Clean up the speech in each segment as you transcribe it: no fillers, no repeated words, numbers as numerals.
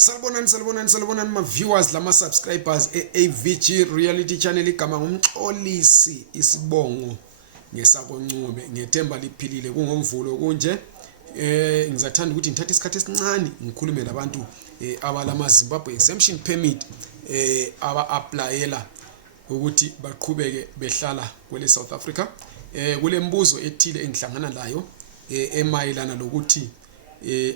Salibonani ma viewers lama subscribers AVG reality channel igama ngumxolisi isibongo ngesakoncube ngethemba liphilile kungomvulo kunje ngizathanda ukuthi ngithathe isikhathi esincane ngikhulume nabantu abalama Zimbabwe exemption permit aba applyela ukuthi baqhubeke behlala kwele South Africa kulembuzo ethile engihlangana layo emayilana lokuthi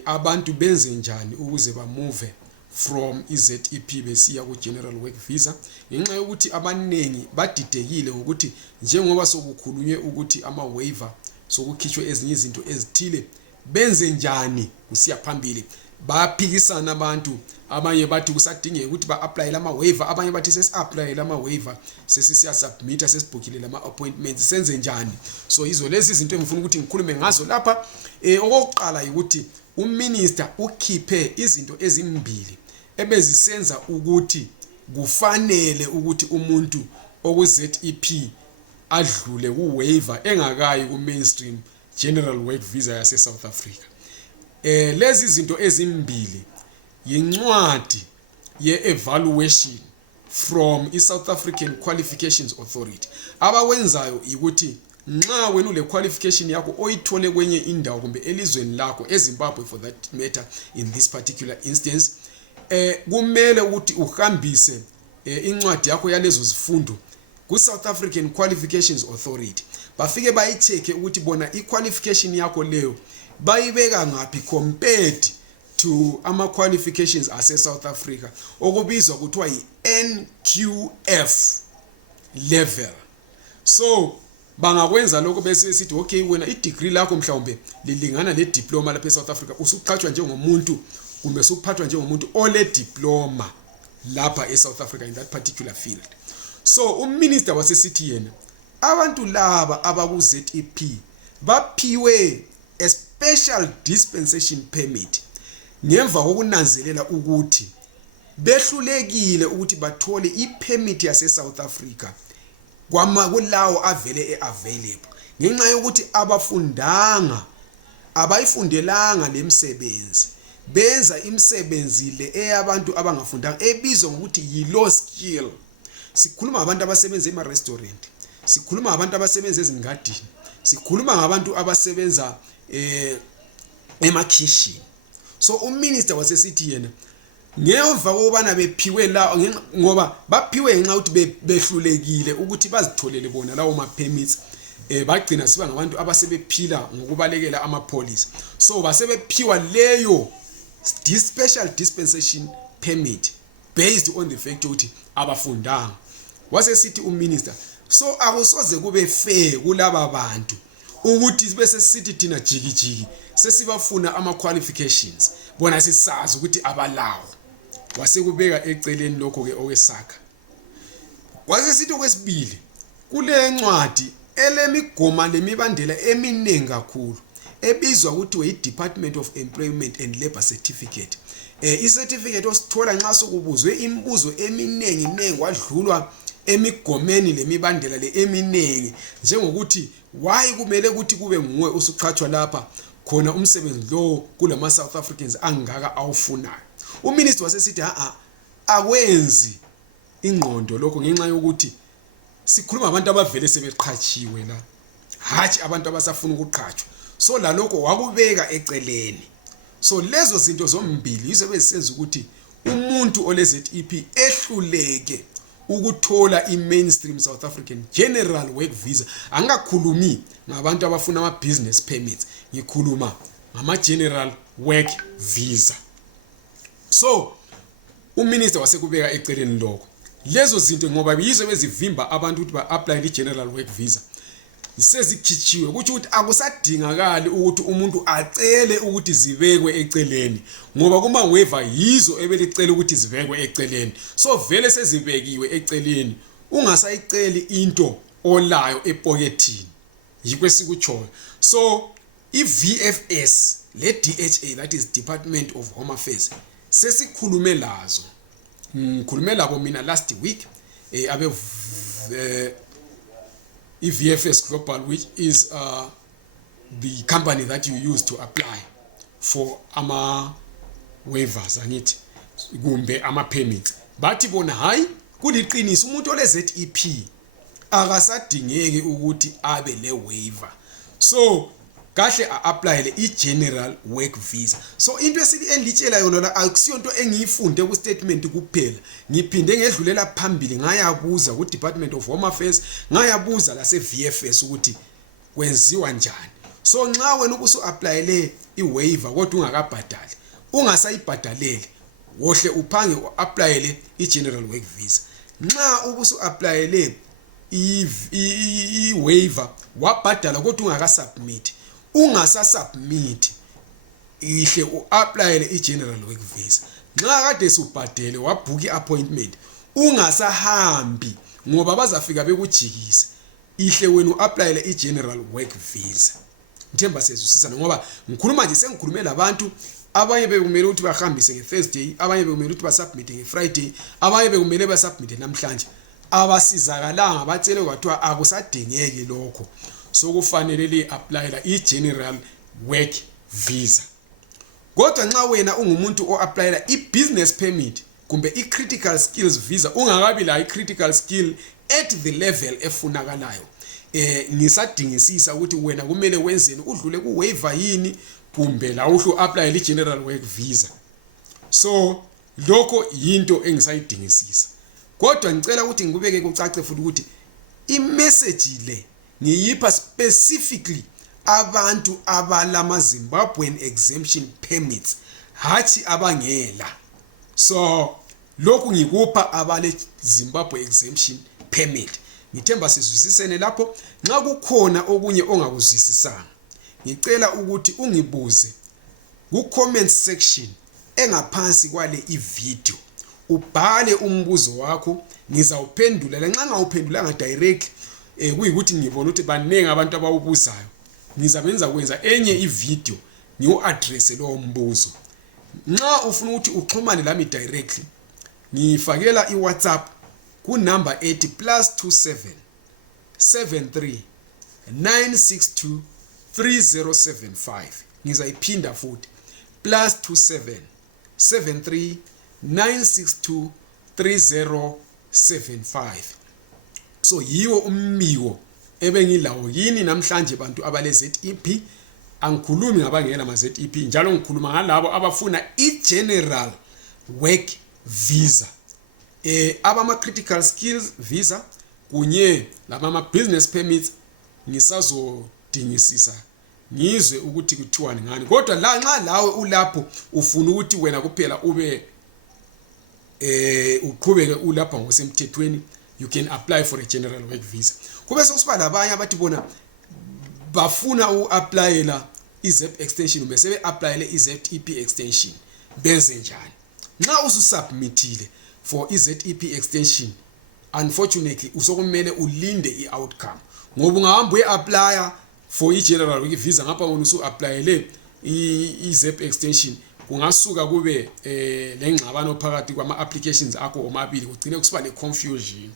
abantu benze njani ukuze ba move from iZEP besiya ku general work visa ngenxa yokuthi abanengi badidekile ukuthi njengoba sokukhulunywe ukuthi ama waiver sokukhitshwe ezinye izinto ezithile benze njani kusiya phambili baphikisana abantu abanye bathi kusadingeka ukuthi ba apply ama waiver abanye bathi sesi apply ama waiver sesisiya submit sesibhukile lama appointments senze njani so izo lezi izinto engifuna ukuthi ngikhulume ngazo lapha okokuqala ukuthi uminister ukhiphe izinto ezimbili ebezisenza ukuthi kufanele ukuthi umuntu oku ZEP adlule ku waiver engakayi ku mainstream general work visa yase South Africa lezi zinto ezimbili yincwadi ye-evaluation from i-South African Qualifications Authority abawenzayo ukuthi nxa wena ule qualification yakho oyithole kwenye indawo kumbe elizweni lakho eZimbabwe for that matter in this particular instance kumele ukuthi uhambise incwadi yakho yalezo zifundo ku South African Qualifications Authority bafike bayicheke ukuthi bona i-qualification yakho leyo bayibeka ngapi compared to ama qualifications ase South Africa okubizwa kuthiwa yi-NQF level so bangakwenza lokho bese sithi okay wena i-degree lakho mhlawumbe lilingana ne-diploma lapha eSouth Africa usuqhatshwa njengomuntu kumbe usuphathwa njengomuntu ole diploma lapha eSouth Africa in that particular field so uminister wasesithi yena abantu laba abaku ZEP baphiwe a special dispensation permit ngemva kokunanzelela ukuthi behlulekile ukuthi bathole i-permit yase South Africa kulawo avele available ngenxa yokuthi abayifundelanga lemsebenzi benza imisebenzi le eyabantu abangafundanga ebizwa ngokuthi yi-low skill sikhuluma ngabantu abasebenza ema-restaurant sikhuluma ngabantu abasebenza ezingadini sikhuluma ngabantu abasebenza ema-kitchen so uminister wasesithi yena ngemva kokubana bephiwe la ngoba baphiwe ngenxa ukuthi behlulekile ukuthi bazitholele bona lawo ma permits bagcina siba ngabantu abasebephila ngokubalekela amapolice so basebephiwa leyo special dispensation permit based on the fact ukuthi abafundanga wasesithi uminister so akusoze kube fair kulaba bantu ukuthi bese sithi thina jikijiki sesibafuna ama qualifications bona sisazi ukuthi abalawo wasekubeka eceleni lokho ke okwesakha wasesithi okwesibili kule ncwadi elemigoma lemibandela eminengi kakhulu ebizwa ukuthi yi-Department of Employment and Labour Certificate i-certificate osithola nxa sokubuzwe imibuzo eminengi wadlulwa emigomeni lemibandela le eminengi njengokuthi why kumele ukuthi kube nguwe usuqhatshwa lapha khona umsebenzi lo kulama South Africans angaka awufunayo uminister wasesithi akwenzi ingqondo lokho ngenxa yokuthi sikhuluma abantu abavele sebeqhatshiwe la hathi abantu abasafuna ukuqhatshwa so lalokho wakubeka eceleni so lezo zinto zombili yizo bezisenza ukuthi umuntu ole ZEP ehluleke ukuthola i-mainstream South African general work visa angakhulumi ngabantu abafuna ama business permits ngikhuluma ngama general work visa so uminister wasekubeka eceleni lokho lezo zinto ngoba yizo bezivimba abantu ukuthi ba apply i-general work visa sezikhitshiwe ukuthi akusadingakali ukuthi umuntu acele ukuthi zibekwe eceleni ngoba kuma waiver yizo ebelicela ukuthi zibekwe eceleni so vele sezibekiwe eceleni ungasayiceli into olayo epoketini yikho sikutshoyo so i-VFS le DHA that is Department of Home Affairs sesikhulume lazo ngikhulume labo mina last week abe VFS Global, which is the company that you use to apply for ama waivers angithi kumbe ama permits bathi bona hayi kuliqiniso umuntu ole ZEP akasadingeki ukuthi abe le waiver so kahle a-applyele i-general work visa so into elitshela yona la akusiyonto engiyifunde ku statement kuphela ngiphinde ngedlulela phambili ngayabuza ku Department of Home Affairs ngayabuza la se-VFS ukuthi kwenziwa njani so nxa wena ubusu-applyele i-waiver kodwa ungakabhadali ungasayibhadaleli wohle uphange u-applyele i-general work visa nxa ubusu-applyele i-waiver wabhadala kodwa ungakasubmit ungasasubmit ihle u-applyele i-general work visa nxa kade subhadele wabhuka i-appointment ungasahambi ngoba bazafika bekujikise ihle wena u-applyele i-general work visa ngithemba sezwisisana ngoba ngikhuluma nje sengikhulume labantu abanye bekumele ukuthi bahambise ngeThursday abanye bekumele ukuthi basubmit ngeFriday abanye bekumele basubmit namhlanje abasizakalanga batshele kwathiwa akusadingeki lokho so kufanele li-applyela i-general work visa kodwa nxa wena ungumuntu o-applyela i-business permit kumbe i-critical skills visa ungakabi la i-critical skill at the level efunakalayo ngisadingisisa ukuthi wena kumele wenzeni udlule ku-waiver yini kumbe la uhlu applyela i-general work visa so lokho yinto engisayidingisisa kodwa ngicela ukuthi ngikubeke kucace futhi ukuthi i-message le ngiyipha specifically abantu abalama Zimbabwean exemption permits hathi abangela so lokhu ngikupha abale Zimbabwe exemption permit ngithemba sizwisisene lapho nxa kukhona okunye ongakuzwisisanga ngicela ukuthi ungibuze ku comment section engaphansi kwale i-video ubhale umbuzo wakho ngizawuphendula nxa ngawuphendulanga direct kuyikuthi ngibona ukuthi banenge abantu abawubuzayo ngizabenza kwenza enye i-video ngiu-address lo mbuzo nxa ufuna ukuthi uxhumane lami directly ngifakela i-WhatsApp ku number ethi +27 73 962 3075 ngizayiphinda futhi +27 73 962 3075 so yiwo ummiko ebengilawo yini namhlanje bantu abale ZEP angikhulumi ngabangela ma ZEP njalo ngikhuluma ngalabo abafuna i-general work visa abama critical skills visa kunye labama business permits ngisazodingisisa ngizwe ukuthi kuthiwani ngani kodwa la nxa lawe ulapho ufuna ukuthi wena kuphela ube uqhubeke ulapha ngosemthethweni you can apply for a general work visa kube sokusiba labanye abathi bona bafuna uapplyela iZEP extension bese beapplyele iZEP extension benze njani nxa ususubmitile for iZEP extension unfortunately usokumele ulinde i-outcome ngoba ungahamba uyapply for i-general work visa ngapha wena usu-applyele iZEP extension kungasuka kube lengxabano phakathi kwama applications akho omabili kugcine kusiba le confusion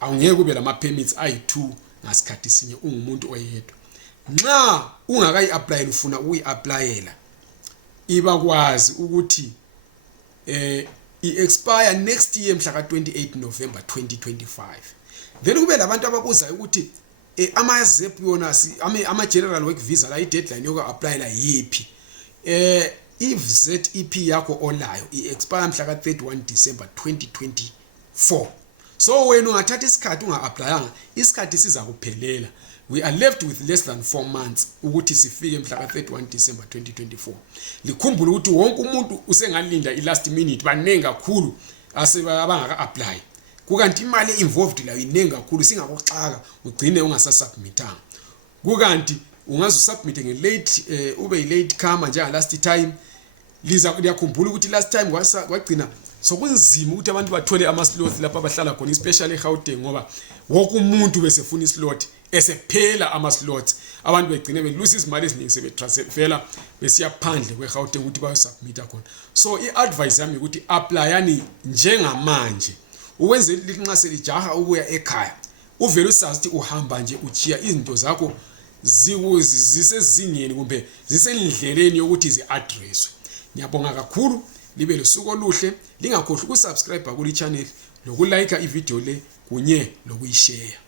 awungeke kube lama permits ayi2 ngasikhathi sinye ungumuntu oyedwa nxa ungakayi applyela ufuna uyi-applyela iba kwazi ukuthi i-expire next year mhla ka-28 November 2025 then kube labantu ababuza ukuthi ama-ZEP yona ama-general work visa la i-deadline yoku-applyela yiphi i-ZEP yakho olayo i-expire mhla ka-31 December 2024 so wena ungathatha isikhathi unga-applyanga isikhathi siza kuphelela we are left with less than 4 months ukuthi sifike mhla ka-31 December 2024 likhumbule ukuthi wonke umuntu usengalinda i-last minute banengi kakhulu abangaka-apply kukanti imali involved layo inengi kakhulu singakuxaka ugcine ungasasubmitanga kukanti ungazusubmit nge-late ube yi-late comer njenga last time liyakhumbula ukuthi last time kwagcina sokunzima ukuthi abantu bathole ama-slots lapha abahlala khona especially eGauteng ngoba wonke umuntu besefuna islot esephela ama-slots abantu begcine belusa izimali eziningi sebetransfera besiya phandle kweGauteng ukuthi bayosubmita khona so i-advice yami ukuthi applyani njengamanje ukwenzela ukuthi nxa selijaha ukuya ekhaya uvele usazi ukuthi uhamba nje uchiya izinto zakho zisezingeni kumbe zisendleleni yokuthi zi-addresswe Ngiyabonga kakhulu, libe losuku oluhle, lingakhohlwa ukusubscribe kuli channel nokulike ivideo le kunye lokuyishare.